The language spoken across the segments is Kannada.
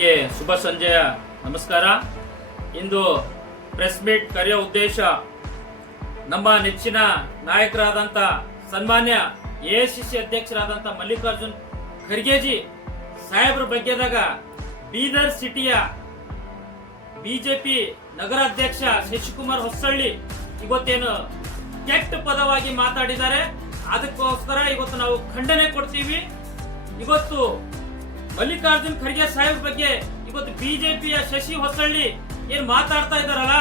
ಗೆ ಶುಭ ಸಂಜೆಯ ನಮಸ್ಕಾರ. ಇಂದು ಪ್ರೆಸ್ ಮೀಟ್ ಕರೆಯೋ ಉದ್ದೇಶ ನಮ್ಮ ನೆಚ್ಚಿನ ನಾಯಕರಾದಂಥ ಸನ್ಮಾನ್ಯ ಎಐಸಿಸಿ ಅಧ್ಯಕ್ಷರಾದಂಥ ಮಲ್ಲಿಕಾರ್ಜುನ್ ಖರ್ಗೆಜಿ ಸಾಹೇಬ್ರ ಬಗ್ಗೆದಾಗ ಬೀದರ್ ಸಿಟಿಯ ಬಿಜೆಪಿ ನಗರಾಧ್ಯಕ್ಷ ಶಶಿಕುಮಾರ್ ಹೊಸಳ್ಳಿ ಇವತ್ತೇನು ಕೆಟ್ಟ ಪದವಾಗಿ ಮಾತಾಡಿದ್ದಾರೆ. ಅದಕ್ಕೋಸ್ಕರ ಇವತ್ತು ನಾವು ಖಂಡನೆ ಕೊಡ್ತೀವಿ. ಇವತ್ತು ಮಲ್ಲಿಕಾರ್ಜುನ್ ಖರ್ಗೆ ಸಾಹೇಬ್ ಬಗ್ಗೆ ಇವತ್ತು ಬಿಜೆಪಿಯ ಶಶಿ ಹೊಸಳ್ಳಿ ಏನ್ ಮಾತಾಡ್ತಾ ಇದಾರಲ್ಲ,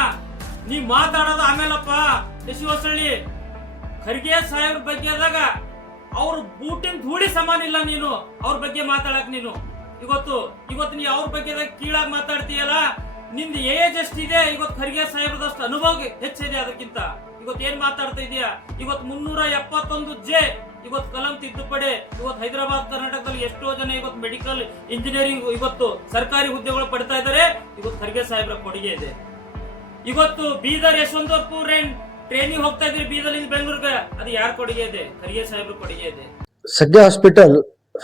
ನೀವ್ ಮಾತಾಡೋದು ಆಮೇಲಪ್ಪ. ಶಶಿ ಹೊಸಳ್ಳಿ ಖರ್ಗೆ ಸಾಹೇಬ್ರ ಬಗ್ಗೆ ಆದಾಗ ಅವ್ರ ಬೂಟಿನ ಧೂಳಿ ಸಮಾನ ಇಲ್ಲ ನೀನು ಅವ್ರ ಬಗ್ಗೆ ಮಾತಾಡಕ್. ನೀನು ಇವತ್ತು ನೀ ಅವ್ರ ಬಗ್ಗೆ ಕೀಳಾಗಿ ಮಾತಾಡ್ತೀಯಲ್ಲ, ನಿಂದು ಏಜ್ ಎಷ್ಟಿದೆ? ಇವತ್ತು ಖರ್ಗೆ ಸಾಹೇಬ್ರದಷ್ಟು ಅನುಭವ ಹೆಚ್ಚಿದೆ. ಅದಕ್ಕಿಂತ ಇವತ್ತು ಏನ್ ಮಾತಾಡ್ತಾ ಇದೀಯಾ? ಇವತ್ತು 371 ಇವತ್ತು ಕಲಂ ತಿದ್ದುಪಡಿ. ಇವತ್ತು ಹೈದರಾಬಾದ್ ಕರ್ನಾಟಕದಲ್ಲಿ ಎಷ್ಟೋ ಜನ ಇವತ್ತು ಮೆಡಿಕಲ್ ಇಂಜಿನಿಯರಿಂಗ್ ಇವತ್ತು ಸರ್ಕಾರಿ ಹುದ್ದೆಗಳು ಪಡ್ತಾ ಇದ್ದಾರೆ. ಇವತ್ತು ಖರ್ಗೆ ಸಾಹೇಬ್ರ ಕೊಡುಗೆ ಇದೆ. ಇವತ್ತು ಬೀದರ್ ಯಶವಂತಪುರ ಟ್ರೈನಿಂಗ್ ಹೋಗ್ತಾ ಇದ್ರಿ ಬೀದರ್ ಬೆಂಗಳೂರಿಗೆ, ಅದು ಯಾರ ಕೊಡುಗೆ ಇದೆ? ಖರ್ಗೆ ಸಾಹೇಬ್ರ ಕೊಡುಗೆ ಇದೆ. सज्ञा hospital,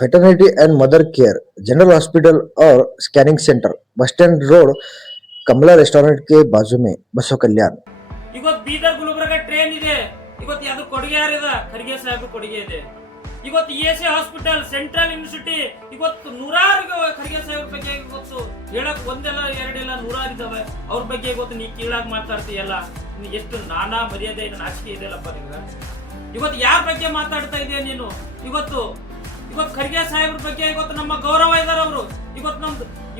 maternity and mother care, general hospital और scanning centre, bus stand road, Kamala restaurant के बाजू में, बसव कल्याण. ಇವತ್ತು ಬೀದರ್ ಗುಲ್ಬರ್ಗ ಟ್ರೈನ್ ಇದೆ. ಇವತ್ತು ಯಾವ್ದು ಕೊಡುಗೆ ಯಾರಿದ? ಖರ್ಗೆ ಸಾಹೇಬ್ರ ಕೊಡುಗೆ ಇದೆ. ಇವತ್ತು ಇಎಸ್ಐ ಹಾಸ್ಪಿಟಲ್, ಸೆಂಟ್ರಲ್ ಯೂನಿವರ್ಸಿಟಿ, ಇವತ್ತು ನೂರಾರು ಖರ್ಗೆ ಸಾಹೇಬ್ರ ಬಗ್ಗೆ ಇವತ್ತು ಹೇಳಕ್ ಒಂದೆಲ್ಲ ಎರಡಿಲ್ಲ ನೂರಾರಿದ್ದಾವೆ. ಅವ್ರ ಬಗ್ಗೆ ಇವತ್ತು ನೀ ಕೀಳಾಗಿ ಮಾತಾಡ್ತೀಯಲ್ಲ, ಎಷ್ಟು ನಾನಾ ಮರ್ಯಾದೆ ನಾಚಿಕೆ ಇದೆಯಲ್ಲಪ್ಪ ನಿಮ್ಗೆ. ಇವತ್ತು ಯಾರ ಬಗ್ಗೆ ಮಾತಾಡ್ತಾ ಇದೆಯಾ ನೀನು? ಇವತ್ತು ಖರ್ಗೆ ಸಾಹೇಬ್ರ ಬಗ್ಗೆ ಇವತ್ತು ನಮ್ಮ ಗೌರವ ಇದಾರೆ ಅವರು.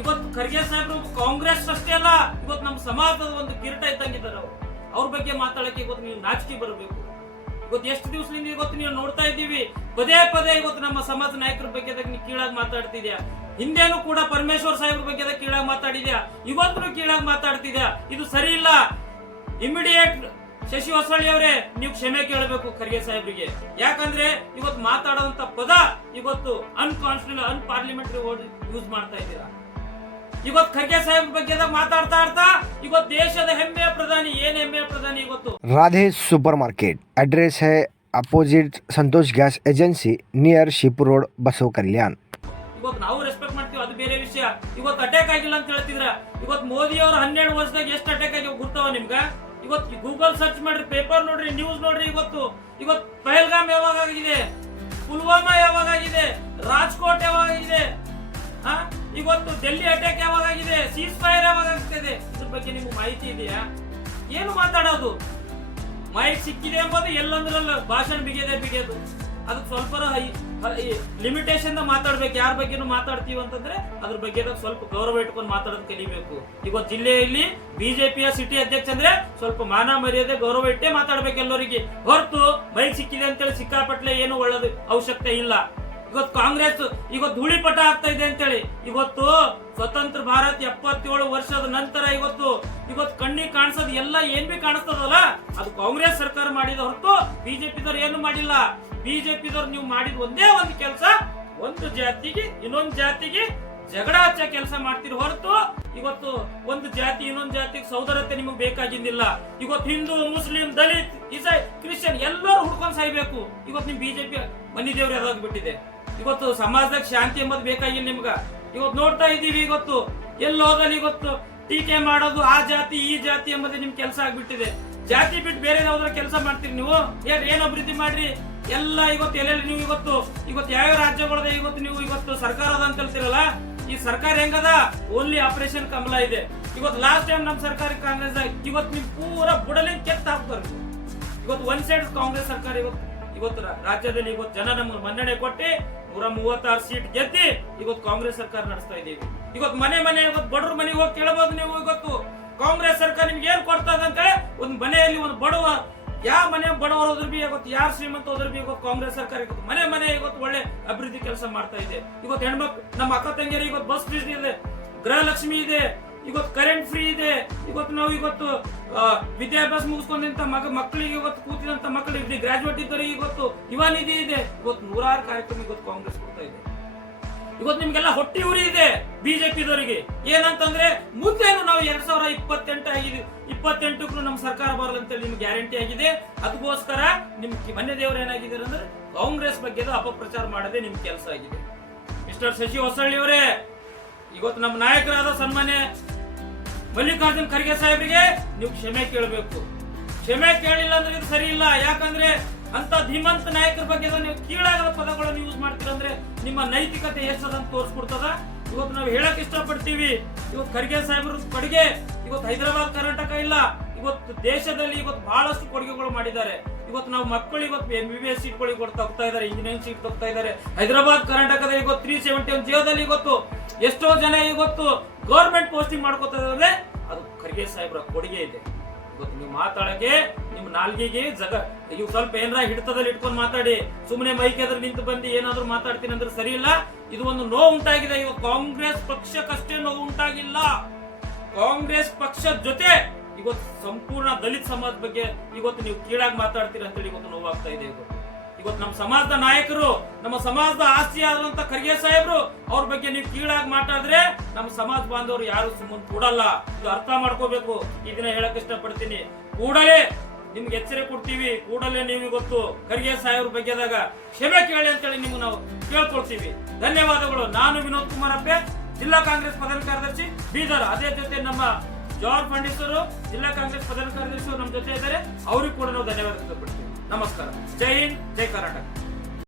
ಇವತ್ತು ಖರ್ಗೆ ಸಾಹೇಬ್ರು ಕಾಂಗ್ರೆಸ್ ಅಷ್ಟೇ ಅಲ್ಲ, ಇವತ್ತು ನಮ್ಮ ಸಮಾಜದ ಒಂದು ಕಿರೀಟ ಇದ್ದಂಗಿದ್ದಾರೆ ಅವರು. ಅವ್ರ ಬಗ್ಗೆ ಮಾತಾಡಕ್ಕೆ ಇವತ್ತು ನೀವು ನಾಚಿಕೆ ಬರಬೇಕು. ಇವತ್ತು ಎಷ್ಟು ದಿವಸದಿಂದ ಇವತ್ತು ನೀವು ನೋಡ್ತಾ ಇದ್ದೀವಿ, ಪದೇ ಇವತ್ತು ನಮ್ಮ ಸಮಾಜ ನಾಯಕರ ಬಗ್ಗೆ ನೀವು ಕೀಳಾಗಿ ಮಾತಾಡ್ತಿದ್ಯಾ. ಹಿಂದೇನು ಕೂಡ ಪರಮೇಶ್ವರ್ ಸಾಹೇಬ್ರ ಬಗ್ಗೆ ಕೀಳಾಗಿ ಮಾತಾಡಿದ್ಯಾ, ಇವತ್ತು ಕೀಳಾಗಿ ಮಾತಾಡ್ತಿದ್ಯಾ. ಇದು ಸರಿ ಇಲ್ಲ. ಇಮಿಡಿಯೇಟ್ ಶಶಿ ಹೊಸಳ್ಳಿ ಅವರೇ, ನೀವು ಕ್ಷಮೆ ಕೇಳಬೇಕು ಖರ್ಗೆ ಸಾಹೇಬ್ರಿಗೆ. ಯಾಕಂದ್ರೆ ಇವತ್ತು ಮಾತಾಡುವಂತ ಪದ ಇವತ್ತು ಅನ್ಕಾನ್ಸ್ಟಿಟ್ಯೂಷನಲ್, ಅನ್ಪಾರ್ಲಿಮೆಂಟರಿ ವರ್ಡ್ ಯೂಸ್ ಮಾಡ್ತಾ ಇದ್ದೀರಾ. ಇವತ್ತು ಖರ್ಗೆ ಸಾಹೇಬ್ ಬಗ್ಗೆ ಮಾತಾಡ್ತಾ ಇವತ್ತು ದೇಶದ ಹೆಮ್ಮೆಯ ಪ್ರಧಾನಿ, ಏನ್ ಹೆಮ್ಮೆಯ ಪ್ರಧಾನಿ ಇವತ್ತು. राधे सुपर मार्केट, एड्रेस है opposite Santosh gas agency, near Shivpur road, Basav Kalyan. ಇವತ್ತು ನಾವು ರೆಸ್ಪೆಕ್ಟ್ ಮಾಡ್ತೀವಿ, ಅದು ಬೇರೆ ವಿಷಯ. ಇವತ್ತು ಅಟ್ಯಾಕ್ ಆಗಿಲ್ಲ ಅಂತ ಹೇಳ್ತಿದ್ರ. ಇವತ್ತು ಮೋದಿ ಅವರು 12 ವರ್ಷದಾಗ ಎಷ್ಟು ಅಟ್ಯಾಕ್ ಆಗಿ ಗುರ್ತಾವ ನಿಮ್ಗ? ಇವತ್ತು ಗೂಗಲ್ ಸರ್ಚ್ ಮಾಡ್ರಿ, ಪೇಪರ್ ನೋಡ್ರಿ, ನ್ಯೂಸ್ ನೋಡ್ರಿ. ಇವತ್ತು ಪಹಲ್ಗಾಮ್ ಯಾವಾಗ ಆಗಿದೆ, ಪುಲ್ವಾಮಾ ಯಾವಾಗ ಆಗಿದೆ, ರಾಜ್ಕೋಟ್ ಯಾವಾಗ ಆಗಿದೆ, ಇವತ್ತು ಡೆಲ್ಲಿ ಅಟ್ಯಾಕ್ ಯಾವಾಗ ಆಗಿದೆ, ಸೀಸ್ ಫೈರ್ ಯಾವಾಗ ಆಗ್ತಿದೆ, ಇದ್ರ ಬಗ್ಗೆ ನಿಮ್ಗೆ ಮಾಹಿತಿ ಇದೆಯಾ? ಏನು ಮಾತಾಡೋದು? ಮಾಹಿತಿ ಸಿಕ್ಕಿದೆ ಎಂಬುದು ಎಲ್ಲಂದ್ರಲ್ಲ ಭಾಷಣ ಬಿಗಿಯೋದು. ಅದಕ್ಕೆ ಸ್ವಲ್ಪ ಲಿಮಿಟೇಷನ್ ಮಾತಾಡ್ಬೇಕು. ಯಾರ ಬಗ್ಗೆನೂ ಮಾತಾಡ್ತೀವಿ ಅಂತಂದ್ರೆ ಅದ್ರ ಬಗ್ಗೆ ಸ್ವಲ್ಪ ಗೌರವ ಇಟ್ಕೊಂಡು ಮಾತಾಡೋದು ಕಲಿಬೇಕು. ಇವತ್ತು ಜಿಲ್ಲೆಯಲ್ಲಿ ಬಿಜೆಪಿಯ ಸಿಟಿ ಅಧ್ಯಕ್ಷ ಅಂದ್ರೆ ಸ್ವಲ್ಪ ಮಾನ ಮರ್ಯಾದೆ ಗೌರವ ಇಟ್ಟೇ ಮಾತಾಡ್ಬೇಕು ಎಲ್ಲರಿಗೆ. ಹೊರತು ಮೈಕ್ ಸಿಕ್ಕಿದೆ ಅಂತೇಳಿ ಸಿಕ್ಕಾಪಟ್ಲೆ ಏನು ಒಳ್ಳೇದು ಅವಶ್ಯಕತೆ ಇಲ್ಲ. ಇವತ್ತು ಕಾಂಗ್ರೆಸ್ ಇವತ್ತು ಧೂಳಿಪಟ ಆಗ್ತಾ ಇದೆ ಅಂತೇಳಿ, ಇವತ್ತು ಸ್ವತಂತ್ರ ಭಾರತ 77 ವರ್ಷದ ನಂತರ ಇವತ್ತು ಕಣ್ಣಿಗೆ ಕಾಣಿಸೋದು ಎಲ್ಲ ಏನ್ ಬಿ ಕಾಣಿಸ್ತದಲ್ಲ, ಅದು ಕಾಂಗ್ರೆಸ್ ಸರ್ಕಾರ ಮಾಡಿದ ಹೊರತು ಬಿಜೆಪಿದವ್ರು ಏನು ಮಾಡಿಲ್ಲ. ಬಿಜೆಪಿದವ್ರು ನೀವು ಮಾಡಿದ ಒಂದೇ ಒಂದು ಕೆಲಸ, ಒಂದು ಜಾತಿಗೆ ಇನ್ನೊಂದು ಜಾತಿಗೆ ಜಗಳ ಹಚ್ಚ ಕೆಲಸ ಮಾಡ್ತೀರಿ ಹೊರತು ಇವತ್ತು ಒಂದು ಜಾತಿ ಇನ್ನೊಂದು ಜಾತಿಗೆ ಸೌದರತೆ ನಿಮಗೆ ಬೇಕಾಗಿದ್ದಿಲ್ಲ. ಇವತ್ತು ಹಿಂದೂ, ಮುಸ್ಲಿಂ, ದಲಿತ್, ಇಸಾಯಿ, ಕ್ರಿಶ್ಚಿಯನ್ ಎಲ್ಲರೂ ಹುಡ್ಕೊಂಡು ಸಾಯ್ಬೇಕು. ಇವತ್ತು ನಿಮ್ ಬಿಜೆಪಿ ಮನಿ ದೇವ್ರು ಯಾವ್ದಾಗ್ಬಿಟ್ಟಿದೆ. ಇವತ್ತು ಸಮಾಜದಾಗ ಶಾಂತಿ ಎಂಬುದು ಬೇಕಾಗಿಲ್ಲ ನಿಮ್ಗ. ಇವತ್ತು ನೋಡ್ತಾ ಇದೀವಿ, ಇವತ್ತು ಎಲ್ಲೋದಲ್ಲಿ ಇವತ್ತು ಟೀಕೆ ಮಾಡೋದು, ಆ ಜಾತಿ ಈ ಜಾತಿ ಎಂಬುದೇ ನಿಮ್ ಕೆಲಸ ಆಗ್ಬಿಟ್ಟಿದೆ. ಜಾತಿ ಬಿಟ್ಟು ಬೇರೆ ಯಾವ್ದಾರ ಕೆಲಸ ಮಾಡ್ತೀರಿ ನೀವು? ಏನ್ ಅಭಿವೃದ್ಧಿ ಮಾಡ್ರಿ ಎಲ್ಲ ಇವತ್ತು ಎಲ್ಲೆಲ್ಲಿ ನೀವು ಇವತ್ತು ಯಾವ ರಾಜ್ಯಗಳದ ಇವತ್ತು ಸರ್ಕಾರ ಅದ ಅಂತ ಹೇಳ್ತಿರಲ್ಲ, ಈ ಸರ್ಕಾರ ಹೆಂಗದ? ಓನ್ಲಿ ಆಪರೇಷನ್ ಕಮಲ ಇದೆ. ಇವತ್ತು ಲಾಸ್ಟ್ ಟೈಮ್ ನಮ್ ಸರ್ಕಾರ ಕಾಂಗ್ರೆಸ್ ಇವತ್ತು ನಿಮ್ ಪೂರ ಬುಡಲಿಂದ ಕೆತ್ತ ಹಾಕ್ತಾರೆ. ಇವತ್ತು ಒನ್ ಸೈಡ್ ಕಾಂಗ್ರೆಸ್ ಸರ್ಕಾರ ಇವತ್ತು ರಾಜ್ಯದಲ್ಲಿ ಜನ ನಮ್ಗೆ ಮನ್ನಣೆ ಕೊಟ್ಟು 136 ಸೀಟ್ ಗೆದ್ದಿ ಇವತ್ತು ಕಾಂಗ್ರೆಸ್ ಸರ್ಕಾರ ನಡೆಸ್ತಾ ಇದೀವಿ. ಇವತ್ತು ಮನೆ ಇವತ್ತು ಬಡವ್ರ ಮನೆಗೆ ಹೋಗಿ ಕೇಳಬಹುದು ನೀವು. ಇವತ್ತು ಕಾಂಗ್ರೆಸ್ ಸರ್ಕಾರ ನಿಮ್ಗೆ ಏನ್ ಕೊಡ್ತದಂತ ಒಂದು ಮನೆಯಲ್ಲಿ ಒಂದು ಬಡವ, ಯಾವ ಮನೆ ಬಡವರು ಹೋದ್ರು ಬಿ ಇವತ್ತು, ಯಾರು ಶ್ರೀಮಂತ ಹೋದ್ರು ಬಿ ಇವತ್ತು ಕಾಂಗ್ರೆಸ್ ಸರ್ಕಾರ ಮನೆ ಇವತ್ತು ಒಳ್ಳೆ ಅಭಿವೃದ್ಧಿ ಕೆಲಸ ಮಾಡ್ತಾ ಇದೆ. ಇವತ್ತು ಹೆಣ್ಮಕ್ಳು ನಮ್ಮ ಅಕ್ಕ ತಂಗಿಯರಿಗೆ ಇವತ್ತು ಬಸ್ ಫ್ರೀ ಇದೆ, ಗೃಹಲಕ್ಷ್ಮಿ ಇದೆ, ಇವತ್ತು ಕರೆಂಟ್ ಫ್ರೀ ಇದೆ. ನಾವು ವಿದ್ಯಾಭ್ಯಾಸ ಮುಗಿಸ್ಕೊಂಡಂತ ಮಕ್ಕಳಿಗೆ ಇವತ್ತು ಕೂತಿದಂತ ಮಕ್ಕಳಿಗೆ ಗ್ರಾಜುಯೇಟ್ ಇದ್ದವರಿಗೆ ಇವತ್ತು ಯುವ ನಿಧಿ ಇದೆ. ಇವತ್ತು ನೂರಾರು ಕಾರ್ಯಕ್ರಮ ಇವತ್ತು ಕಾಂಗ್ರೆಸ್ ಕೊಡ್ತಾ ಇದೆ. ಇವತ್ತು ನಿಮ್ಗೆಲ್ಲ ಹೊಟ್ಟಿ ಉರಿ ಇದೆ ಬಿಜೆಪಿದವರಿಗೆ. ಏನಂತಂದ್ರೆ ಮುಂದೇನು ನಾವು 2028 ಆಗಿದೆ, 28ಕ್ಕೂ ನಮ್ಮ ಸರ್ಕಾರ ಬರಲ್ಲ ಅಂತೇಳಿ ನಿಮ್ಗೆ ಗ್ಯಾರಂಟಿ ಆಗಿದೆ. ಅದಕ್ಕೋಸ್ಕರ ನಿಮ್ ಮನೆ ದೇವರು ಏನಾಗಿದ್ದಾರೆ ಅಂದ್ರೆ ಕಾಂಗ್ರೆಸ್ ಬಗ್ಗೆ ಅಪಪ್ರಚಾರ ಮಾಡದೆ ನಿಮ್ ಕೆಲಸ ಆಗಿದೆ. ಮಿಸ್ಟರ್ ಶಶಿ ಹೊಸಳ್ಳಿ ಅವರೇ, ಇವತ್ತು ನಮ್ಮ ನಾಯಕರಾದ ಸನ್ಮಾನ್ಯ ಮಲ್ಲಿಕಾರ್ಜುನ್ ಖರ್ಗೆ ಸಾಹೇಬರಿಗೆ ನೀವು ಕ್ಷಮೆ ಕೇಳಬೇಕು. ಕ್ಷಮೆ ಕೇಳಿಲ್ಲ ಅಂದ್ರೆ ಇದು ಸರಿ ಇಲ್ಲ. ಯಾಕಂದ್ರೆ ಅಂತ ಧೀಮಂತ ನಾಯಕರ ಬಗ್ಗೆ ನೀವು ಕೀಳಾಗದ ಪದಗಳನ್ನು ಯೂಸ್ ಮಾಡ್ತೀರಂದ್ರೆ ನಿಮ್ಮ ನೈತಿಕತೆ ಎಷ್ಟದಂತ ತೋರಿಸ್ಕೊಡ್ತದ. ಇವತ್ತು ನಾವು ಹೇಳಕ್ ಇಷ್ಟಪಡ್ತೀವಿ, ಇವತ್ತು ಖರ್ಗೆ ಸಾಹೇಬರು ಕೊಡುಗೆ ಇವತ್ತು ಹೈದರಾಬಾದ್ ಕರ್ನಾಟಕ ಇಲ್ಲ, ಇವತ್ತು ದೇಶದಲ್ಲಿ ಇವತ್ತು ಬಹಳಷ್ಟು ಕೊಡುಗೆಗಳು ಮಾಡಿದ್ದಾರೆ. ಇವತ್ತು ನಾವು ಮಕ್ಕಳು ಇವತ್ತು MBBS ಸೀಟ್ಗಳಿಗೆ ತಗೋತಾ ಇದ್ದಾರೆ, ಇಂಜಿನಿಯರಿಂಗ್ ಸೀಟ್ ತಗೋತಾ ಇದ್ದಾರೆ. ಹೈದರಾಬಾದ್ ಕರ್ನಾಟಕದ ಇವತ್ತು 371 ಜಿಯೋದಲ್ಲಿ ಇವತ್ತು ಎಷ್ಟೋ ಜನ ಇವತ್ತು ಗವರ್ಮೆಂಟ್ ಪೋಸ್ಟಿಂಗ್ ಮಾಡ್ಕೋತಾ ಇದ್ದಾರೆ. ಅದು ಖರ್ಗೆ ಸಾಹೇಬ್ರ ಕೊಡುಗೆ ಇದೆ. ಇವತ್ತು ನೀವು ಮಾತಾಡಕ್ಕೆ ನಿಮ್ ನಾಲ್ಗೆಗೆ ಇವ್ ಸ್ವಲ್ಪ ಏನಾರ ಹಿಡಿತದಲ್ಲಿ ಇಟ್ಕೊಂಡು ಮಾತಾಡಿ, ಸುಮ್ಮನೆ ಮೈಕ್ ಎದುರು ನಿಂತು ಬಂದು ಏನಾದ್ರು ಮಾತಾಡ್ತೀನಿ ಅಂದ್ರೆ ಸರಿ ಇಲ್ಲ. ಇದು ಒಂದು ನೋವು ಉಂಟಾಗಿದೆ. ಇವತ್ತು ಕಾಂಗ್ರೆಸ್ ಪಕ್ಷಕ್ಕಷ್ಟೇ ನೋವು ಉಂಟಾಗಿಲ್ಲ, ಕಾಂಗ್ರೆಸ್ ಪಕ್ಷದ ಜೊತೆ ಇವತ್ತು ಸಂಪೂರ್ಣ ದಲಿತ ಸಮಾಜ ಬಗ್ಗೆ ಇವತ್ತು ನೀವು ಕೀಳಾಗಿ ಮಾತಾಡ್ತೀರಿ ಅಂತೇಳಿ ಇವತ್ತು ನೋವಾಗ್ತಾ ಇದೆ. ಇವತ್ತು ನಮ್ಮ ಸಮಾಜದ ನಾಯಕರು, ನಮ್ಮ ಸಮಾಜದ ಆಸ್ತಿ ಆದಂತ ಖರ್ಗೆ ಸಾಹೇಬ್ರು ಅವ್ರ ಬಗ್ಗೆ ನೀವು ಕೀಳಾಗಿ ಮಾತಾಡಿದ್ರೆ ನಮ್ಮ ಸಮಾಜ ಬಾಂಧವರು ಯಾರು ಸುಮ್ಮನೆ ಕೊಡಲ್ಲ. ಇದು ಅರ್ಥ ಮಾಡ್ಕೋಬೇಕು. ಈ ದಿನ ಹೇಳಕ್ ಇಷ್ಟಪಡ್ತೀನಿ, ಕೂಡಲೇ ನಿಮ್ಗೆ ಎಚ್ಚರಿಕೆ ಕೊಡ್ತೀವಿ. ಕೂಡಲೇ ನೀವು ಇವತ್ತು ಖರ್ಗೆ ಸಾಹೇಬ್ರ ಬಗ್ಗೆದಾಗ ಕ್ಷಮೆ ಕೇಳಿ ಅಂತೇಳಿ ನೀವು ನಾವು ಕೇಳ್ಕೊಳ್ತೀವಿ. ಧನ್ಯವಾದಗಳು. ನಾನು ವಿನೋದ್ ಕುಮಾರ್ ಅಪ್ಪೆ, ಜಿಲ್ಲಾ ಕಾಂಗ್ರೆಸ್ ಪ್ರಧಾನ ಕಾರ್ಯದರ್ಶಿ ಬೀದರ್. ಅದೇ ಜೊತೆ ನಮ್ಮ ಜಾರ್ಜ್ ಫಂಡಿಸರು ಜಿಲ್ಲಾ ಕಾಂಗ್ರೆಸ್ ಪ್ರಧಾನ ಕಾರ್ಯದರ್ಶಿ ನಮ್ಮ ಜೊತೆ ಇದ್ದಾರೆ. ಅವ್ರಿಗೆ ಕೂಡ ನಾವು ಧನ್ಯವಾದ ವ್ಯಕ್ತಪಡ್ತೀವಿ. ನಮಸ್ಕಾರ. ಜೈ ಹಿಂದ್, ಜೈ ಕರ್ನಾಟಕ.